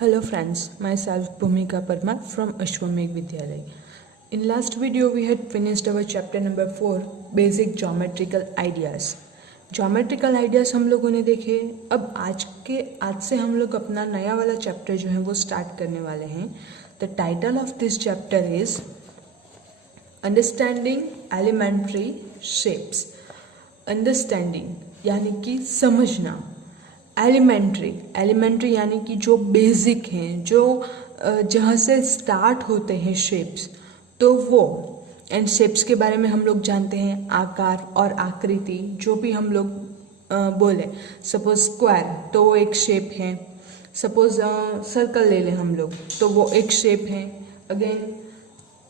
Hello friends, myself Bhumika Parmar from Ashwamegh Vidyalaya. In last video we had finished our chapter number 4 Basic Geometrical Ideas. Geometrical ideas हम लोगों ने देखे. अब आज से हम लोग अपना नया वाला चैप्टर जो है वो स्टार्ट करने वाले हैं. The title of this chapter is Understanding Elementary Shapes. Understanding यानी कि समझना. एलिमेंट्री यानी कि जो बेसिक हैं, जो जहाँ से स्टार्ट होते हैं शेप्स, तो वो एंड शेप्स के बारे में हम लोग जानते हैं. आकार और आकृति जो भी हम लोग बोले, सपोज स्क्वायर तो वो एक शेप है. सपोज सर्कल ले लें हम लोग तो वो एक शेप है. अगेन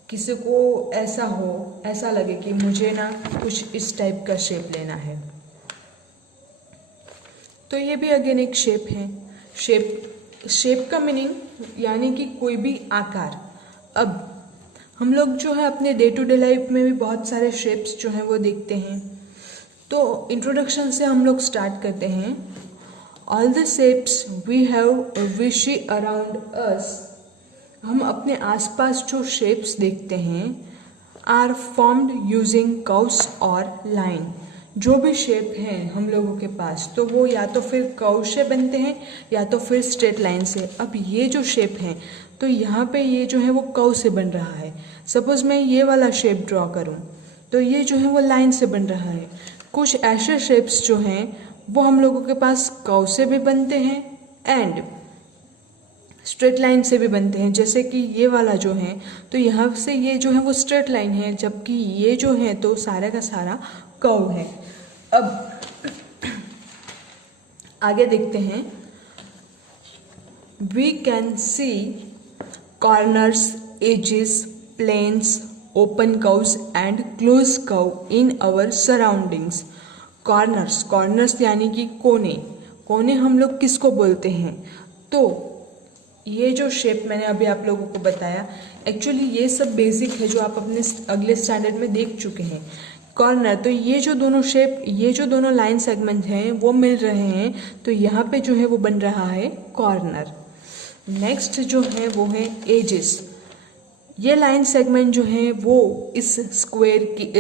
किसी को ऐसा लगे कि मुझे ना कुछ इस टाइप का शेप लेना है, तो ये भी अगेन एक शेप है. शेप का मीनिंग यानी कि कोई भी आकार. अब हम लोग जो है अपने डे टू डे लाइफ में भी बहुत सारे शेप्स जो हैं वो देखते हैं. तो इंट्रोडक्शन से हम लोग स्टार्ट करते हैं. All the shapes we see around us, हम अपने आसपास जो शेप्स देखते हैं, आर फॉर्म्ड यूजिंग कर्व्स और लाइन. जो भी शेप हैं हम लोगों के पास, तो वो या तो फिर कर्व से बनते हैं या तो फिर स्ट्रेट लाइन से. अब ये जो शेप हैं, तो यहाँ पे ये जो है वो कर्व से बन रहा है. सपोज मैं ये वाला शेप ड्रॉ करूँ तो ये जो है वो लाइन से बन रहा है. कुछ ऐसे शेप्स जो हैं वो हम लोगों के पास कर्व से भी बनते हैं एंड स्ट्रेट लाइन से भी बनते हैं. जैसे कि ये वाला जो है, तो यहाँ से ये जो है वो स्ट्रेट लाइन है, जबकि ये जो है तो सारा का सारा कर्व है. अब आगे देखते हैं. We can see corners, edges, planes, open curves and close curve in our surroundings. Corners यानी कि कोने हम लोग किसको बोलते हैं? तो ये जो शेप मैंने अभी आप लोगों को बताया, एक्चुअली ये सब बेसिक है जो आप अपने अगले स्टैंडर्ड में देख चुके हैं. कॉर्नर, तो ये जो दोनों शेप, ये जो दोनों लाइन सेगमेंट हैं वो मिल रहे हैं, तो यहाँ पे जो है वो बन रहा है कॉर्नर. नेक्स्ट जो है वो है एजेस. ये लाइन सेगमेंट जो है वो इस स्क्वायर की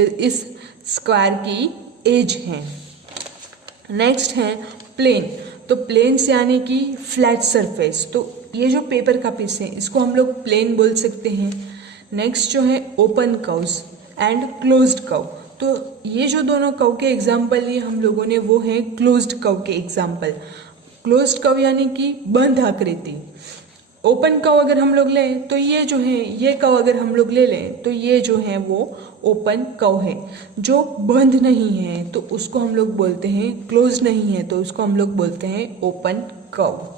एज है. नेक्स्ट है प्लेन. तो प्लेन्स यानी कि फ्लैट सरफेस. तो ये जो पेपर का पीस है इसको हम लोग प्लेन बोल सकते हैं. नेक्स्ट जो है open curves and closed curve. तो ये जो दोनों कर्व के एग्जाम्पल लिए हम लोगों ने वो है क्लोज्ड कर्व के एग्जाम्पल. क्लोज्ड कर्व यानी कि बंद आकृति. ओपन कर्व अगर हम लोग लें तो ये जो है, ये कर्व अगर हम लोग ले लें तो ये जो है वो ओपन कर्व है. जो बंद नहीं है तो उसको हम लोग बोलते हैं क्लोज, नहीं है तो उसको हम लोग बोलते हैं open curve.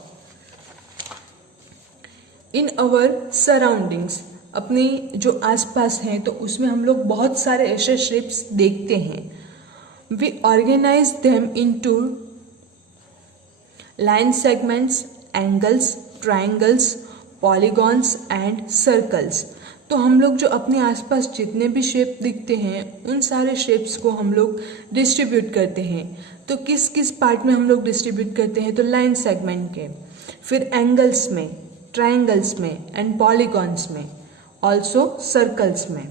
In our surroundings, अपनी जो आसपास हैं तो उसमें हम लोग बहुत सारे ऐसे शेप्स देखते हैं. We organise them into line segments, angles, triangles, polygons and circles. तो हम लोग जो अपने आसपास जितने भी शेप दिखते हैं उन सारे शेप्स को हम लोग डिस्ट्रीब्यूट करते हैं. तो किस किस पार्ट में हम लोग डिस्ट्रीब्यूट करते हैं? तो लाइन सेगमेंट के, फिर एंगल्स में, ट्रायंगल्स में एंड पॉलीगॉन्स में, ऑल्सो सर्कल्स में.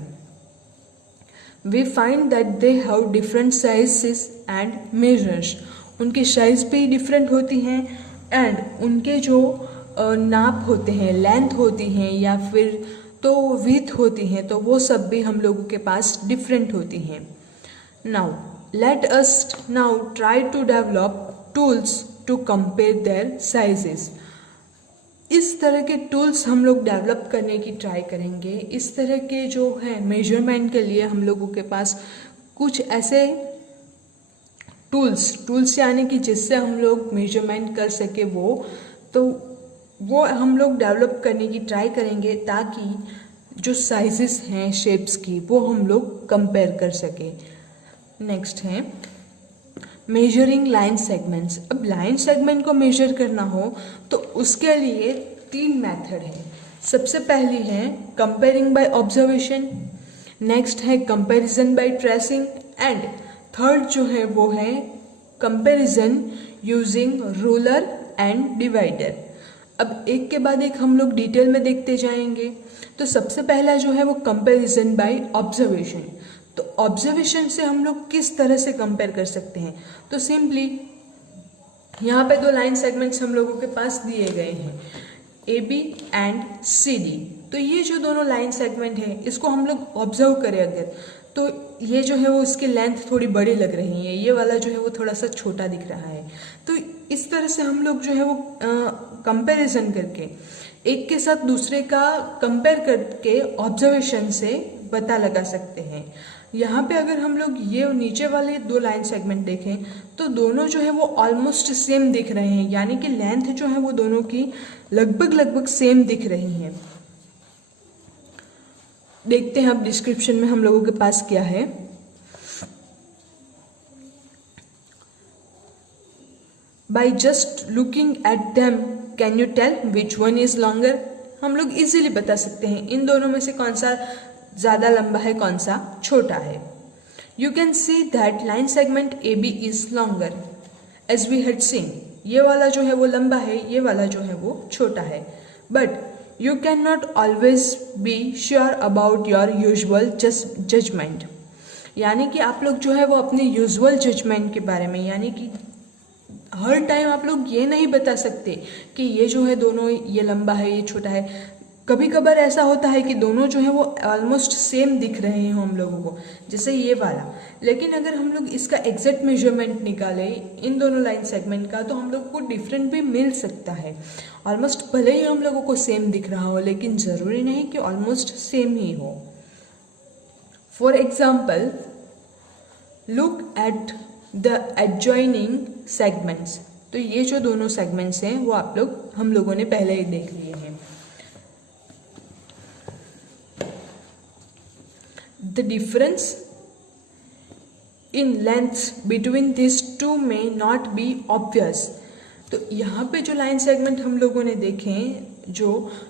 We find that they have different sizes and measures. उनकी साइज भी डिफरेंट होती हैं एंड उनके जो नाप होते हैं, लेंथ होती हैं या फिर तो विड्थ होती हैं, तो वो सब भी हम लोगों के पास डिफरेंट होती हैं. Now let us now try to develop tools to compare their sizes. इस तरह के टूल्स हम लोग डेवलप करने की ट्राई करेंगे. इस तरह के जो है मेजरमेंट के लिए हम लोगों के पास कुछ ऐसे टूल्स यानी कि जिससे हम लोग मेजरमेंट कर सके वो हम लोग डेवलप करने की ट्राई करेंगे, ताकि जो साइजेस हैं शेप्स की वो हम लोग कंपेयर कर सके. नेक्स्ट है मेजरिंग लाइन सेगमेंट्स. अब लाइन सेगमेंट को मेजर करना हो तो उसके लिए 3 मेथड है. सबसे पहली है कंपेयरिंग बाय ऑब्जर्वेशन, नेक्स्ट है comparison by tracing and third जो है वो है comparison using ruler and divider. अब एक के बाद एक हम लोग डिटेल में देखते जाएंगे। तो सबसे पहला जो है वो कंपैरिजन बाय ऑब्जर्वेशन। तो ऑब्जर्वेशन से हम लोग किस तरह से कंपेयर कर सकते हैं? तो सिंपली यहाँ पे दो लाइन सेगमेंट्स हम लोगों के पास दिए गए हैं, A B and C D. तो ये जो दोनों लाइन सेगमेंट है इसको हम लोग ऑब्जर्व करें अगर, तो ये जो है वो इसकी लेंथ थोड़ी बड़ी लग रही है, ये वाला जो है वो थोड़ा सा छोटा दिख रहा है। तो इस तरह से हम लोग जो है वो कंपैरिजन करके एक के साथ दूसरे का कंपेयर करके ऑब्जर्वेशन से पता लगा सकते हैं। यहाँ पे अगर हम लोग ये नीचे वाले दो लाइन सेगमेंट देखें तो दोनों जो है वो ऑलमोस्ट सेम दिख रहे हैं, यानी कि लेंथ जो है वो दोनों की लगभग सेम दिख रही है। देखते हैं अब डिस्क्रिप्शन में हम लोगों के पास क्या है। By just looking at them, can you tell which one is longer? हम लोग इजीली बता सकते हैं इन दोनों में से कौन सा ज़्यादा लंबा है, कौन सा छोटा है। You can see that line segment AB is longer, as we had seen. ये वाला जो है वो लंबा है, ये वाला जो है वो छोटा है। But you cannot always be sure about your usual judgment. यानी कि आप लोग जो है वो अपने यूजुअल जजमेंट के बारे में, यानी कि हर टाइम आप लोग ये नहीं बता सकते कि ये जो है दोनों, ये लंबा है ये छोटा है। कभी कभार ऐसा होता है कि दोनों जो है वो ऑलमोस्ट सेम दिख रहे हैं हम लोगों को, जैसे ये वाला। लेकिन अगर हम लोग इसका एग्जैक्ट मेजरमेंट निकालें इन दोनों लाइन सेगमेंट का, तो हम लोग को डिफरेंट भी मिल सकता है। ऑलमोस्ट भले ही हम लोगों को सेम दिख रहा हो, लेकिन ज़रूरी नहीं कि ऑलमोस्ट सेम ही हो। For example, look at the adjoining segments. तो ये जो दोनों सेगमेंट्स हैं वो हम लोगों ने पहले ही देख लिए हैं। The difference in length between this two may not be obvious. तो यहाँ पे जो लाइन सेगमेंट हम लोगों ने देखे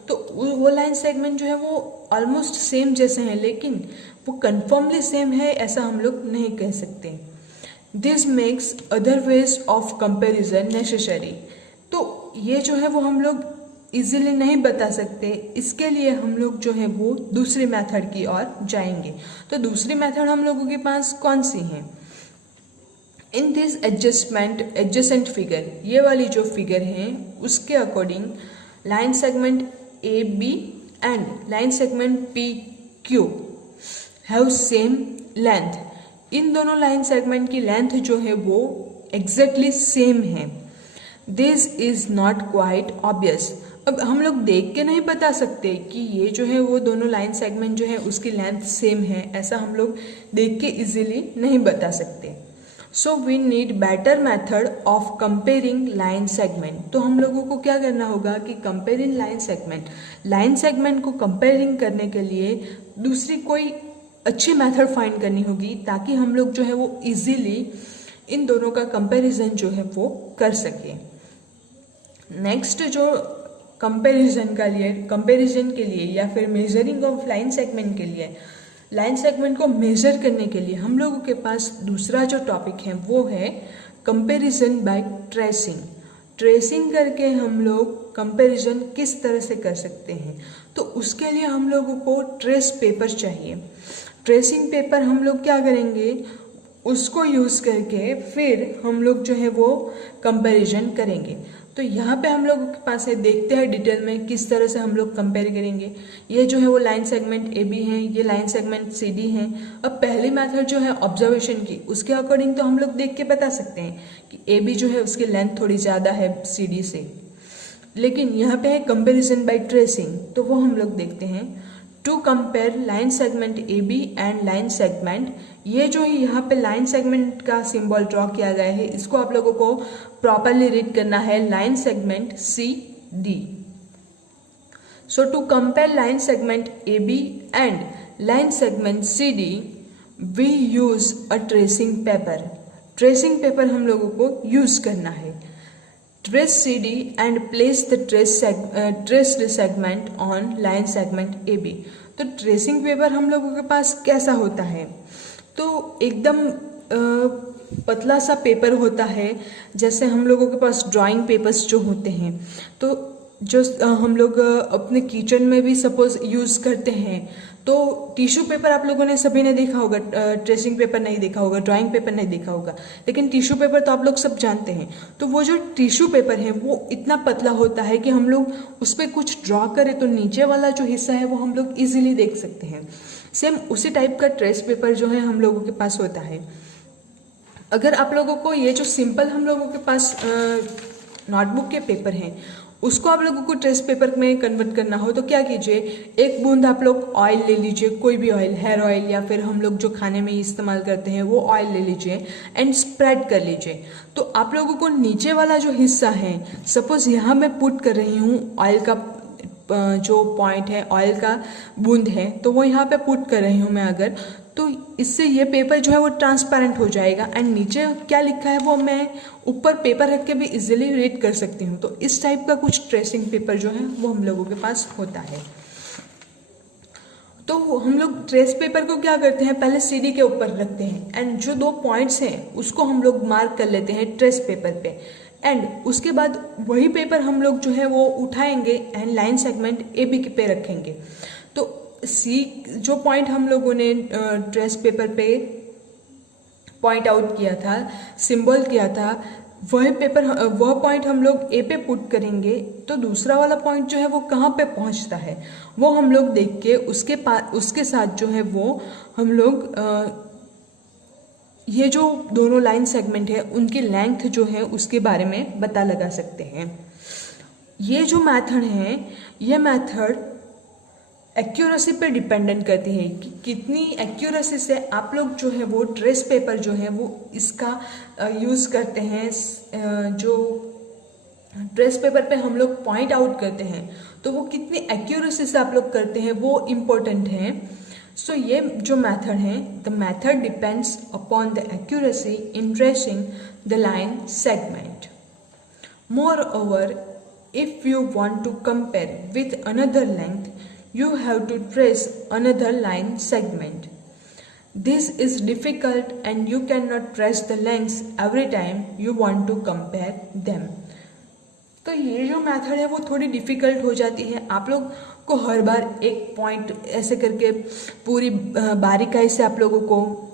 तो वो लाइन सेगमेंट जो है वो ऑलमोस्ट सेम जैसे हैं, लेकिन वो कन्फर्मली सेम है ऐसा हम लोग नहीं कह सकते। This makes other ways of comparison necessary. तो ये जो है वो हम लोग इजीली नहीं बता सकते, इसके लिए हम लोग जो है वो दूसरी मेथड की ओर जाएंगे। तो दूसरी मेथड हम लोगों के पास कौन सी है? इन दिस एडजस्टेंट फिगर, ये वाली जो फिगर है उसके according line segment A B and line segment P Q have same length. इन दोनों लाइन सेगमेंट की लेंथ जो है वो एग्जैक्टली सेम है। This is not quite obvious. अब हम लोग देख के नहीं बता सकते कि ये जो है वो दोनों लाइन सेगमेंट जो है उसकी लेंथ सेम है, ऐसा हम लोग देख के इजीली नहीं बता सकते। So we need better method of comparing line segment. तो हम लोगों को क्या करना होगा कि कंपेयरिंग लाइन सेगमेंट को कंपेयरिंग करने के लिए दूसरी कोई अच्छी मेथड फाइंड करनी होगी, ताकि हम लोग जो है वो इजीली इन दोनों का कंपैरिजन जो है वो कर सके। नेक्स्ट जो कंपैरिजन के लिए या फिर मेजरिंग ऑफ लाइन सेगमेंट के लिए, लाइन सेगमेंट को मेजर करने के लिए हम लोगों के पास दूसरा जो टॉपिक है वो है कंपैरिजन बाय ट्रेसिंग। ट्रेसिंग करके हम लोग कंपैरिजन किस तरह से कर सकते हैं, तो उसके लिए हम लोगों को ट्रेस पेपर चाहिए। ट्रेसिंग पेपर हम लोग क्या करेंगे, उसको यूज़ करके फिर हम लोग जो है वो कंपैरिजन करेंगे। तो यहाँ पे हम लोगों के पास है, देखते हैं डिटेल में किस तरह से हम लोग कंपेयर करेंगे। ये जो है वो लाइन सेगमेंट ए बी है, ये लाइन सेगमेंट सी डी है। अब पहली मेथड जो है ऑब्जर्वेशन की, उसके अकॉर्डिंग तो हम लोग देख के बता सकते हैं कि ए बी जो है उसकी लेंथ थोड़ी ज़्यादा है सी डी से। लेकिन यहाँ पे है कंपेरिजन बाय ट्रेसिंग, तो वो हम लोग देखते हैं। To compare line segment A B and line segment, ये जो यहाँ पे लाइन सेगमेंट का सिंबल ड्रॉ किया गया है इसको आप लोगों को प्रॉपरली रीड करना है, line segment C D. So to compare line segment A B and line segment C D we use a tracing paper. Tracing paper हम लोगों को यूज करना है। Trace CD and place the traced segment on line segment AB। तो tracing paper हम लोगों के पास कैसा होता है, तो एकदम पतला सा पेपर होता है, जैसे हम लोगों के पास ड्राइंग पेपर्स जो होते हैं। तो जो हम लोग अपने किचन में भी सपोज यूज़ करते हैं, तो टिश्यू पेपर आप लोगों ने सभी ने देखा होगा, ट्रेसिंग पेपर नहीं देखा होगा, ड्राइंग पेपर नहीं देखा होगा, लेकिन टिश्यू पेपर तो आप लोग सब जानते हैं। तो वो जो टिश्यू पेपर है वो इतना पतला होता है कि हम लोग उस पर कुछ ड्रॉ करें तो नीचे वाला जो हिस्सा है वो हम लोग इजीली देख सकते हैं। सेम उसी टाइप का ट्रेस पेपर जो है हम लोगों के पास होता है। अगर आप लोगों को ये जो सिंपल हम लोगों के पास नोटबुक के पेपर हैं उसको आप लोगों को ट्रेस पेपर में कन्वर्ट करना हो तो क्या कीजिए, एक बूंद आप लोग ऑयल ले लीजिए, कोई भी ऑयल, हेयर ऑयल या फिर हम लोग जो खाने में इस्तेमाल करते हैं वो ऑयल ले लीजिए एंड स्प्रेड कर लीजिए। तो आप लोगों को नीचे वाला जो हिस्सा है, सपोज यहाँ मैं पुट कर रही हूँ ऑयल का जो पॉइंट है, ऑयल का बूंद है, तो वो यहाँ पे पुट कर रही हूँ मैं अगर, तो इससे ये पेपर जो है वो ट्रांसपेरेंट हो जाएगा एंड नीचे क्या लिखा है वो मैं ऊपर पेपर रख के भी इजीली रीड कर सकती हूँ। तो इस टाइप का कुछ ट्रेसिंग पेपर जो है वो हम लोगों के पास होता है। तो हम लोग ट्रेस पेपर को क्या करते हैं, पहले सीडी के ऊपर रखते हैं एंड जो 2 पॉइंट्स हैं उसको हम लोग मार्क कर लेते हैं ट्रेस पेपर पे एंड उसके बाद वही पेपर हम लोग जो है वो उठाएंगे and line segment A B पे रखेंगे। तो सी जो पॉइंट हम लोगों ने ट्रेस पेपर पे पॉइंट आउट किया था, सिंबल किया था, वह पॉइंट हम लोग ए पे पुट करेंगे। तो दूसरा वाला पॉइंट जो है वो कहाँ पे पहुँचता है वो हम लोग देख के उसके साथ जो है वो हम लोग ये जो दोनों लाइन सेगमेंट है उनकी लेंथ जो है उसके बारे में पता लगा सकते हैं। ये जो मेथड है, ये मेथड एक्यूरेसी पे डिपेंडेंट करती है कि कितनी एक्यूरेसी से आप लोग जो है वो ट्रेस पेपर जो है वो इसका यूज़ करते हैं। जो ट्रेस पेपर पे हम लोग पॉइंट आउट करते हैं तो वो कितनी एक्यूरेसी से आप लोग करते हैं वो इम्पोर्टेंट है। सो ये जो मेथड है, the method depends upon the accuracy in tracing the line segment. Moreover, if you want to compare with another length, you have to trace another line segment. This is difficult and you cannot trace the lengths every time you want to compare them. तो ये जो method है वो थोड़ी difficult हो जाती है। आप लोग को हर बार एक पॉइंट ऐसे करके पूरी बारीकाई से आप लोगों को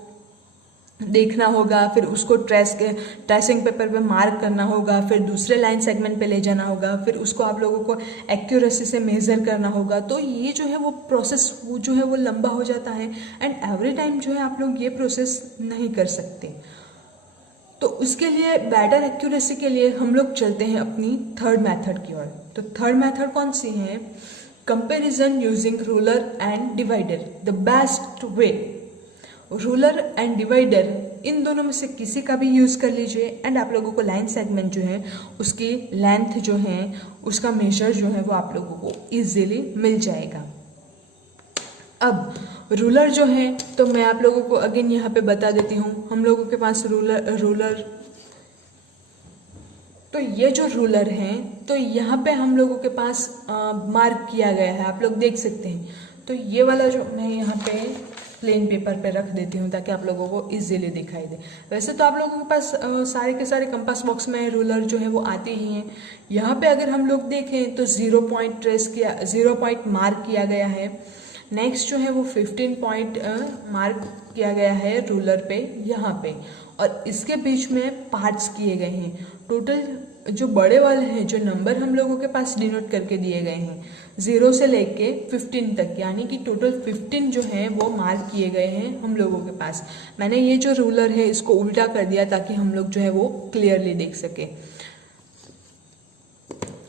देखना होगा, फिर उसको ट्रेसिंग पेपर पे मार्क करना होगा, फिर दूसरे लाइन सेगमेंट पे ले जाना होगा, फिर उसको आप लोगों को एक्यूरेसी से मेज़र करना होगा। तो ये जो है वो प्रोसेस जो है वो लंबा हो जाता है एंड एवरी टाइम जो है आप लोग ये प्रोसेस नहीं कर सकते। तो उसके लिए बेटर एक्यूरेसी के लिए हम लोग चलते हैं अपनी थर्ड मेथड की ओर। तो थर्ड मेथड कौन सी है? Comparison using ruler and divider, the best way. Ruler and divider इन दोनों में से किसी का भी यूज़ कर लीजिए एंड आप लोगों को लाइन सेगमेंट जो है उसकी लेंथ जो है उसका मेजर जो है वो आप लोगों को इजीली मिल जाएगा। अब रूलर जो है तो मैं आप लोगों को अगेन यहाँ पे बता देती हूँ। हम लोगों के पास रूलर तो ये जो रूलर है तो यहाँ पे हम लोगों के पास मार्क किया गया है, आप लोग देख सकते हैं। तो ये वाला जो मैं यहाँ पे प्लेन पेपर पे रख देती हूँ ताकि आप लोगों को इजीली दिखाई दे। वैसे तो आप लोगों के पास सारे के सारे कंपास बॉक्स में रूलर जो है वो आते ही हैं। यहाँ पे अगर हम लोग देखें तो 0 पॉइंट मार्क किया गया है। नेक्स्ट जो है वो 15 पॉइंट मार्क किया गया है रूलर पे यहाँ पे, और इसके बीच में पार्ट्स किए गए हैं। टोटल जो बड़े वाले हैं जो नंबर हम लोगों के पास डिनोट करके दिए गए हैं 0 से लेके 15 तक, यानी कि टोटल 15 जो हैं वो मार्क किए गए हैं हम लोगों के पास। मैंने ये जो रूलर है इसको उल्टा कर दिया ताकि हम लोग जो है वो क्लियरली देख सके।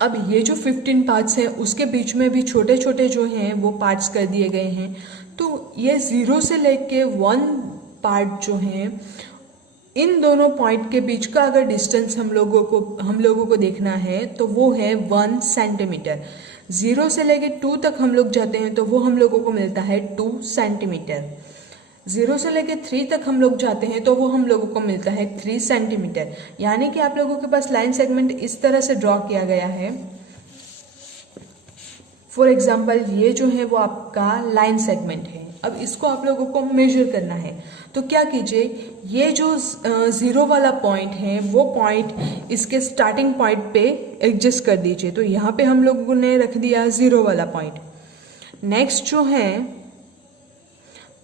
अब ये जो 15 पार्ट्स हैं उसके बीच में भी छोटे छोटे जो हैं वो पार्ट्स कर दिए गए हैं। तो ये 0 से लेके 1 पार्ट जो हैं इन दोनों पॉइंट के बीच का अगर डिस्टेंस हम लोगों को देखना है तो वो है 1 सेंटीमीटर। 0 से लेके 2 तक हम लोग जाते हैं तो वो हम लोगों को मिलता है 2 सेंटीमीटर। 0 से लेके 3 तक हम लोग जाते हैं तो वो हम लोगों को मिलता है 3 सेंटीमीटर। यानी कि आप लोगों के पास लाइन सेगमेंट इस तरह से ड्रॉ किया गया है। फॉर एग्जाम्पल ये जो है वो आपका लाइन सेगमेंट है अब इसको आप लोगों को मेजर करना है। तो क्या कीजिए, ये जो 0 वाला पॉइंट है वो पॉइंट इसके स्टार्टिंग पॉइंट पे एडजस्ट कर दीजिए। तो यहाँ पे हम लोगों ने रख दिया 0 वाला पॉइंट। नेक्स्ट जो है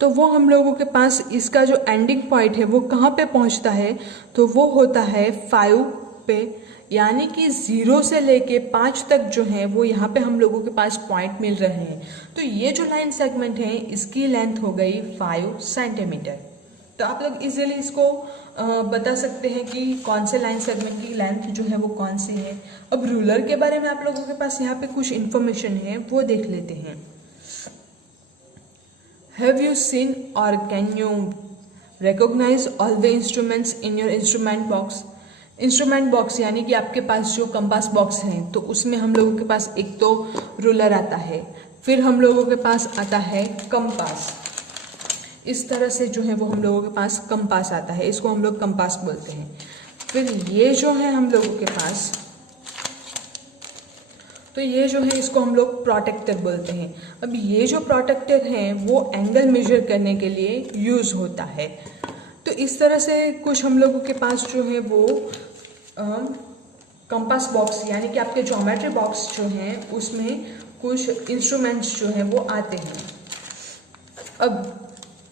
तो वो हम लोगों के पास इसका जो एंडिंग पॉइंट है वो कहाँ पे पहुँचता है, तो वो होता है 5 पे, यानी कि 0 से लेके 5 तक जो है वो यहाँ पे हम लोगों के पास पॉइंट मिल रहे हैं। तो ये जो लाइन सेगमेंट है इसकी लेंथ हो गई 5 सेंटीमीटर। तो आप लोग इजीली इसको बता सकते हैं कि कौन से लाइन सेगमेंट की लेंथ जो है वो कौन सी है। अब रूलर के बारे में आप लोगों के पास यहाँ पे कुछ इन्फॉर्मेशन है, वो देख लेते हैं। Have you seen or can you recognize all the instruments in your instrument box? Instrument box यानी कि आपके पास जो कंपास बॉक्स है, तो उसमें हम लोगों के पास एक तो रूलर आता है, फिर हम लोगों के पास आता है कंपास। इस तरह से जो है वो हम लोगों के पास कंपास आता है, इसको हम लोग कंपास बोलते हैं। फिर ये जो है हम लोगों के पास, तो ये जो है इसको हम लोग प्रोटेक्टर बोलते हैं। अब ये जो प्रोटेक्टर है वो एंगल मेजर करने के लिए यूज़ होता है। तो इस तरह से कुछ हम लोगों के पास जो है वो कंपास बॉक्स यानी कि आपके ज्योमेट्री बॉक्स जो हैं उसमें कुछ इंस्ट्रूमेंट्स जो हैं वो आते हैं। अब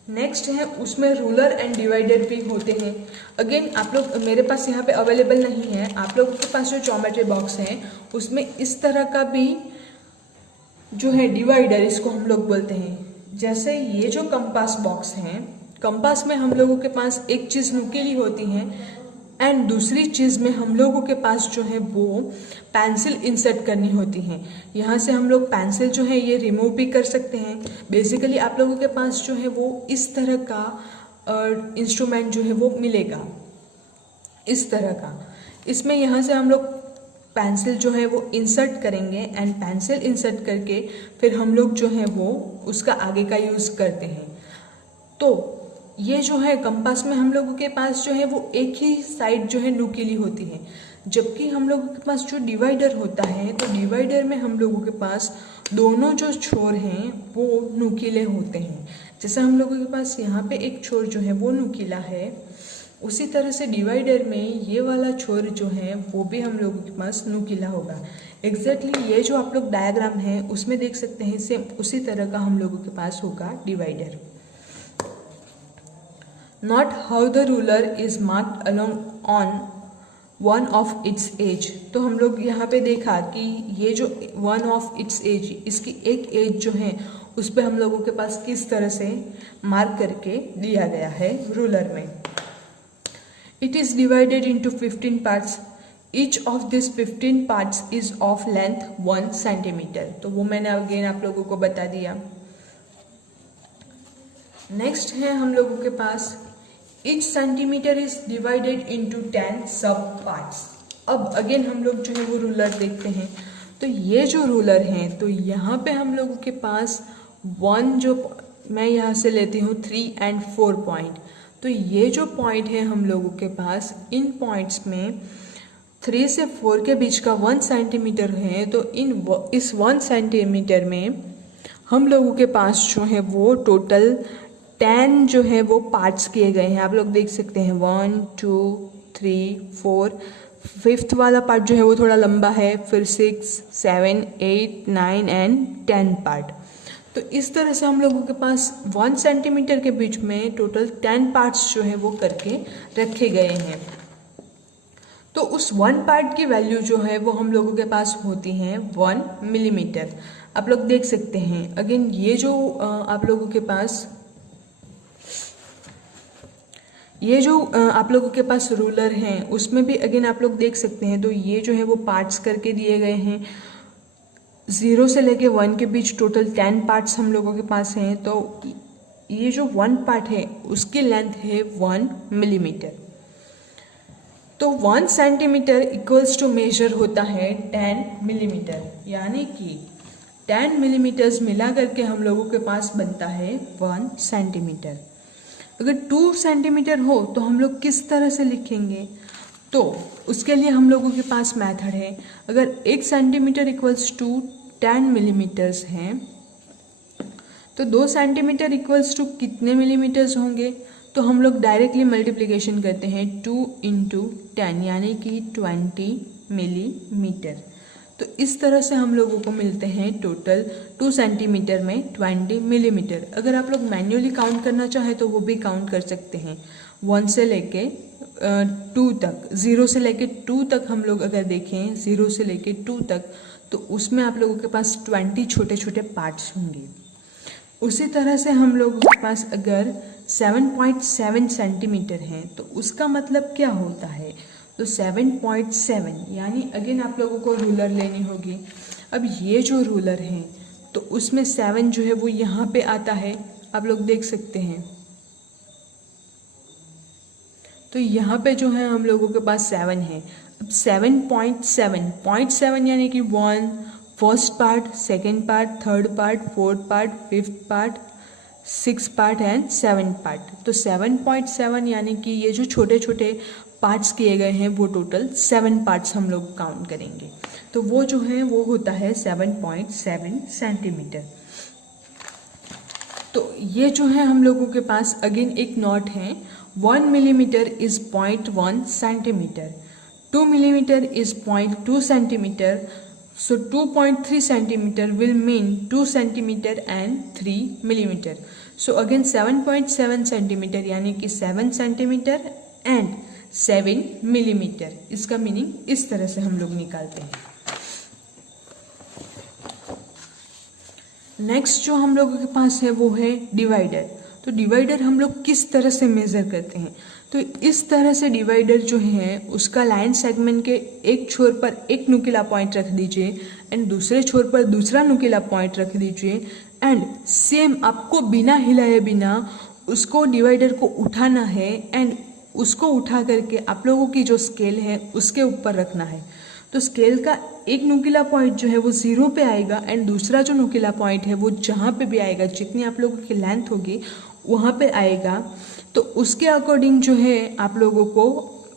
नेक्स्ट है उसमें रूलर एंड डिवाइडर भी होते हैं। अगेन आप लोग, मेरे पास यहाँ पे अवेलेबल नहीं है, आप लोगों के पास जो ज्योमेट्री बॉक्स है उसमें इस तरह का भी जो है डिवाइडर, इसको हम लोग बोलते हैं। जैसे ये जो कंपास बॉक्स है, कंपास में हम लोगों के पास एक चीज़ नुकीली होती है एंड दूसरी चीज़ में हम लोगों के पास जो है वो पेंसिल इंसर्ट करनी होती है। यहाँ से हम लोग पेंसिल जो है ये रिमूव भी कर सकते हैं। बेसिकली आप लोगों के पास जो है वो इस तरह का इंस्ट्रूमेंट जो है वो मिलेगा, इस तरह का। इसमें यहाँ से हम लोग पेंसिल जो है वो इंसर्ट करेंगे एंड पेंसिल इंसर्ट करके फिर हम लोग जो है वो उसका आगे का यूज़ करते हैं। तो ये जो है कंपास में हम लोगों के पास जो है वो एक ही साइड जो है नुकीली होती है, जबकि हम लोगों के पास जो डिवाइडर होता है तो डिवाइडर में हम लोगों के पास दोनों जो छोर हैं वो नुकीले होते हैं। जैसे हम लोगों के पास यहाँ पे एक छोर जो है वो नुकीला है, उसी तरह से डिवाइडर में ये वाला छोर जो है वो भी हम लोगों के पास नुकीला होगा। एग्जैक्टली ये जो आप लोग डायग्राम है उसमें देख सकते हैं, सेम उसी तरह का हम लोगों के पास होगा divider. Not how the ruler is marked along on one of its edge। तो हम लोग यहाँ पे देखा कि ये जो one of its edge, इसकी एक एज जो है उस पर हम लोगों के पास किस तरह से मार्क करके दिया गया है रूलर में। It is divided into 15 parts. Each of these 15 parts is of length 1 centimeter। तो वो मैंने अगेन आप लोगों को बता दिया। नेक्स्ट है हम लोगों के पास each centimeter is divided into 10 सब parts। अब अगेन हम लोग जो है वो रूलर देखते हैं। तो ये जो रूलर हैं तो यहाँ पे हम लोगों के पास जो मैं यहाँ से लेती हूँ 3 और 4 पॉइंट। तो ये जो पॉइंट है हम लोगों के पास, इन पॉइंट्स में 3 से 4 के बीच का 1 सेंटीमीटर है। तो इस 1 सेंटीमीटर में हम लोगों के पास जो है वो टोटल 10 जो है वो पार्ट्स किए गए हैं। आप लोग देख सकते हैं 1 2 3 4, 5th वाला पार्ट जो है वो थोड़ा लंबा है, फिर 6 7 8 9 एंड 10 पार्ट। तो इस तरह से हम लोगों के पास 1 सेंटीमीटर के बीच में टोटल 10 पार्ट्स जो है वो करके रखे गए हैं। तो उस 1 पार्ट की वैल्यू जो है वो हम लोगों के पास होती है 1 मिलीमीटर। आप लोग देख सकते हैं अगेन ये जो आप लोगों के पास रूलर हैं उसमें भी अगेन आप लोग देख सकते हैं। तो ये जो है वो पार्ट्स करके दिए गए हैं, 0 से लेके 1 के बीच टोटल 10 पार्ट्स हम लोगों के पास हैं। तो ये जो 1 पार्ट है उसकी लेंथ है 1 मिलीमीटर। तो 1 सेंटीमीटर इक्वल्स टू मेजर होता है 10 मिलीमीटर, यानी कि 10 मिलीमीटर्स मिला करके हम लोगों के पास बनता है 1 सेंटीमीटर। अगर 2 सेंटीमीटर हो तो हम लोग किस तरह से लिखेंगे, तो उसके लिए हम लोगों के पास मेथड है। अगर 1 सेंटीमीटर इक्वल्स टू 10 मिलीमीटर्स हैं तो तो 2 सेंटीमीटर इक्वल्स टू कितने मिलीमीटर्स होंगे? तो हम लोग डायरेक्टली मल्टीप्लिकेशन करते हैं 2 × 10 यानी कि 20 मिलीमीटर। तो इस तरह से हम लोगों को मिलते हैं टोटल 2 सेंटीमीटर में 20 मिलीमीटर। अगर आप लोग मैन्युअली काउंट करना चाहें तो वो भी काउंट कर सकते हैं 1 से लेके 2 तक, 0 से लेके 2 तक हम लोग अगर देखें 0 से लेके 2 तक, तो उसमें आप लोगों के पास 20 छोटे छोटे पार्ट्स होंगे। उसी तरह से हम लोगों के पास अगर 7.7 सेंटीमीटर हैं तो उसका मतलब क्या होता है? तो 7.7 यानी अगेन आप लोगों को रूलर लेनी होगी। अब ये जो रूलर है तो उसमें 7 जो है वो यहाँ पे आता है, आप लोग देख सकते हैं। तो यहाँ पे जो है हम लोगों के पास 7 है। अब 7.7 यानी कि 1 first part, second part, third part, fourth part, fifth part, 6 part and 7 part. तो 7.7 यानी कि ये जो छोटे छोटे पार्ट्स किए गए हैं वो टोटल 7 पार्ट्स हम लोग काउंट करेंगे। तो वो जो है वो होता है 7.7 सेंटीमीटर। तो ये जो है हम लोगों के पास अगेन एक नोट है, 1 millimetre is 0.1 centimetre, 2 millimeter is 0.2 centimeter, so 2.3 centimeter will mean 2 centimeter and 3 millimeter. So again 7.7 centimeter यानी कि 7 centimeter and 7 millimeter, इसका मीनिंग इस तरह से हम लोग निकालते हैं। नेक्स्ट जो हम लोगों के पास है वो है डिवाइडर। तो डिवाइडर हम लोग किस तरह से मेज़र करते हैं? तो इस तरह से डिवाइडर जो है उसका लाइन सेगमेंट के एक छोर पर एक नुकीला पॉइंट रख दीजिए एंड दूसरे छोर पर दूसरा नुकीला पॉइंट रख दीजिए एंड सेम आपको बिना हिलाए बिना उसको डिवाइडर को उठाना है एंड उसको उठा करके आप लोगों की जो स्केल है उसके ऊपर रखना है। तो स्केल का एक नुकीला पॉइंट जो है वो 0 पे आएगा एंड दूसरा जो नुकीला पॉइंट है वो जहाँ पे भी आएगा, जितनी आप लोगों की लेंथ होगी वहाँ पे आएगा। तो उसके अकॉर्डिंग जो है आप लोगों को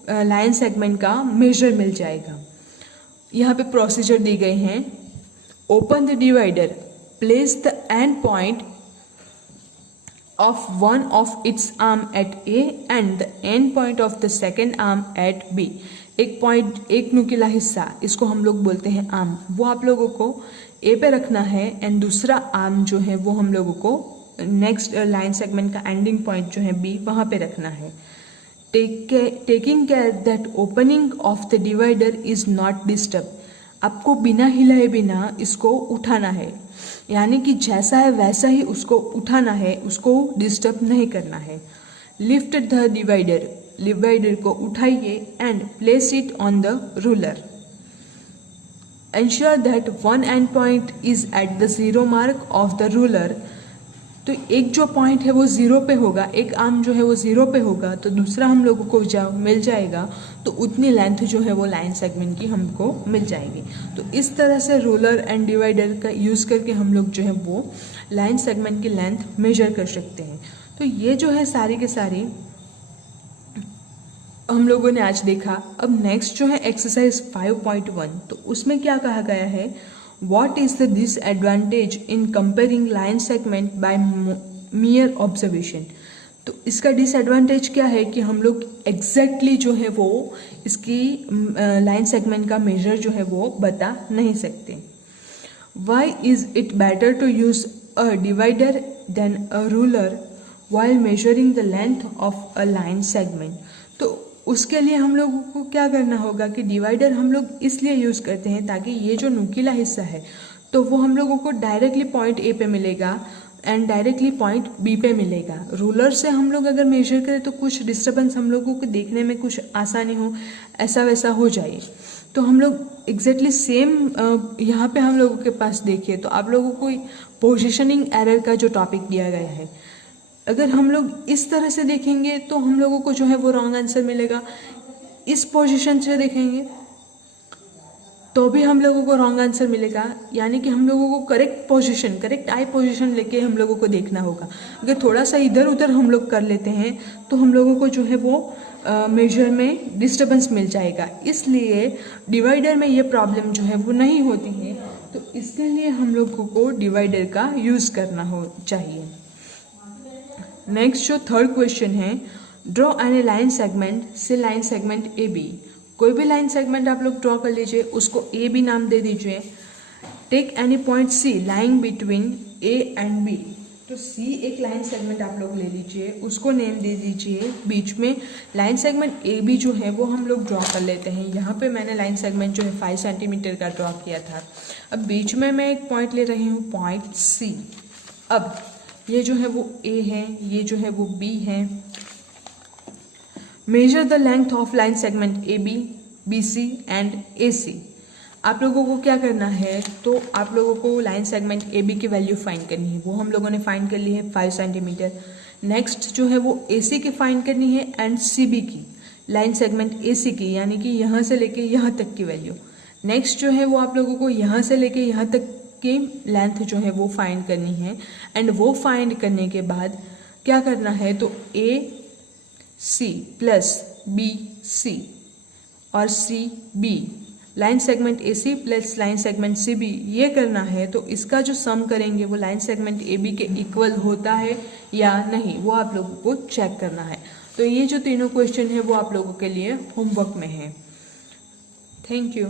लाइन सेगमेंट का मेजर मिल जाएगा। यहाँ पे प्रोसीजर दी गई हैं। Open the divider, place the end point of one of its arm at A and the end point of the second arm at B। एक पॉइंट, एक नुकीला हिस्सा, इसको हम लोग बोलते हैं आर्म, वो आप लोगों को A पे रखना है एंड दूसरा आर्म जो है वो हम लोगों को नेक्स्ट लाइन सेगमेंट का एंडिंग पॉइंट जो है B वहाँ पे रखना है। Taking care that opening of the divider is not disturb, आपको बिना हिलाए बिना इसको उठाना है, यानी कि जैसा है वैसा ही उसको उठाना है, उसको डिस्टर्ब नहीं करना है। लिफ्ट द डिवाइडर, डिवाइडर को उठाइए and place it on the ruler. Ensure that one and point is at the 0 mark of the ruler. तो एक जो पॉइंट है वो 0 पे होगा, एक आर्म जो है वो 0 पे होगा, तो दूसरा हम लोगों को मिल जाएगा, तो उतनी लेंथ जो है वो लाइन सेगमेंट की हमको मिल जाएगी। तो इस तरह से रूलर एंड डिवाइडर का यूज़ करके हम लोग जो है वो लाइन सेगमेंट की लेंथ मेजर कर सकते हैं। तो ये जो है सारी के सारी हम लोगों ने आज देखा। अब नेक्स्ट जो है एक्सरसाइज 5.1, तो उसमें क्या कहा गया है, What is the disadvantage in comparing line segment by mere observation? तो इसका डिसएडवांटेज क्या है कि हम लोग एग्जैक्टली जो है वो इसकी लाइन सेगमेंट का मेजर जो है वो बता नहीं सकते। Why is it better to use a divider than a ruler while measuring the length of a line segment? तो उसके लिए हम लोगों को क्या करना होगा कि डिवाइडर हम लोग इसलिए यूज़ करते हैं ताकि ये जो नुकीला हिस्सा है तो वो हम लोगों को डायरेक्टली पॉइंट ए पे मिलेगा एंड डायरेक्टली पॉइंट बी पे मिलेगा। रूलर से हम लोग अगर मेजर करें तो कुछ डिस्टर्बेंस हम लोगों को देखने में कुछ आसानी हो, ऐसा वैसा हो जाए। तो हम लोग एग्जैक्टली सेम यहाँ पे हम लोगों के पास देखिए तो आप लोगों को पोजिशनिंग एरर का जो टॉपिक दिया गया है, अगर हम लोग इस तरह से देखेंगे तो हम लोगों को जो है वो रॉन्ग आंसर मिलेगा। इस पोजीशन से देखेंगे तो भी हम लोगों को रॉन्ग आंसर मिलेगा, यानी कि हम लोगों को correct position, correct I position लेके हम लोगों को देखना होगा। अगर थोड़ा सा इधर उधर हम लोग कर लेते हैं तो हम लोगों को जो है वो मेजर में डिस्टर्बेंस मिल जाएगा। इसलिए डिवाइडर में ये प्रॉब्लम जो है वो नहीं होती है। तो इसके लिए हम लोगों को डिवाइडर का यूज़ करना हो चाहिए। नेक्स्ट जो थर्ड क्वेश्चन है, ड्रॉ एनी लाइन सेगमेंट से लाइन सेगमेंट ए बी। कोई भी लाइन सेगमेंट आप लोग ड्रॉ कर लीजिए, उसको ए बी नाम दे दीजिए। Take any point C lying between A and B. तो सी एक लाइन सेगमेंट आप लोग ले लीजिए, उसको नेम दे दीजिए। बीच में लाइन सेगमेंट ए बी जो है वो हम लोग ड्रॉ कर लेते हैं। यहाँ पे मैंने लाइन सेगमेंट जो है 5 सेंटीमीटर का ड्रॉ किया था। अब बीच में मैं एक पॉइंट ले रही हूँ, पॉइंट सी। अब ये जो है वो ए है, ये जो है वो बी है। Measure the length of line segment A B, B C and A C. आप लोगों को क्या करना है, तो आप लोगों को लाइन सेगमेंट ए बी की वैल्यू फाइंड करनी है। वो हम लोगों ने फाइंड कर ली है 5 सेंटीमीटर। नेक्स्ट जो है वो ए सी की फाइंड करनी है एंड सी बी की, लाइन सेगमेंट ए सी की, यानी कि यहाँ से लेके यहाँ तक की वैल्यू। नेक्स्ट जो है वो आप लोगों को यहाँ से लेके यहाँ तक की लेंथ जो है वो फाइंड करनी है। एंड वो फाइंड करने के बाद क्या करना है, तो ए सी प्लस बी सी और C B, line segment A C plus line segment C B, ये करना है। तो इसका जो सम करेंगे वो लाइन सेगमेंट ए बी के इक्वल होता है या नहीं, वो आप लोगों को चेक करना है। तो ये जो तीनों क्वेश्चन है वो आप लोगों के लिए होमवर्क में है। Thank you.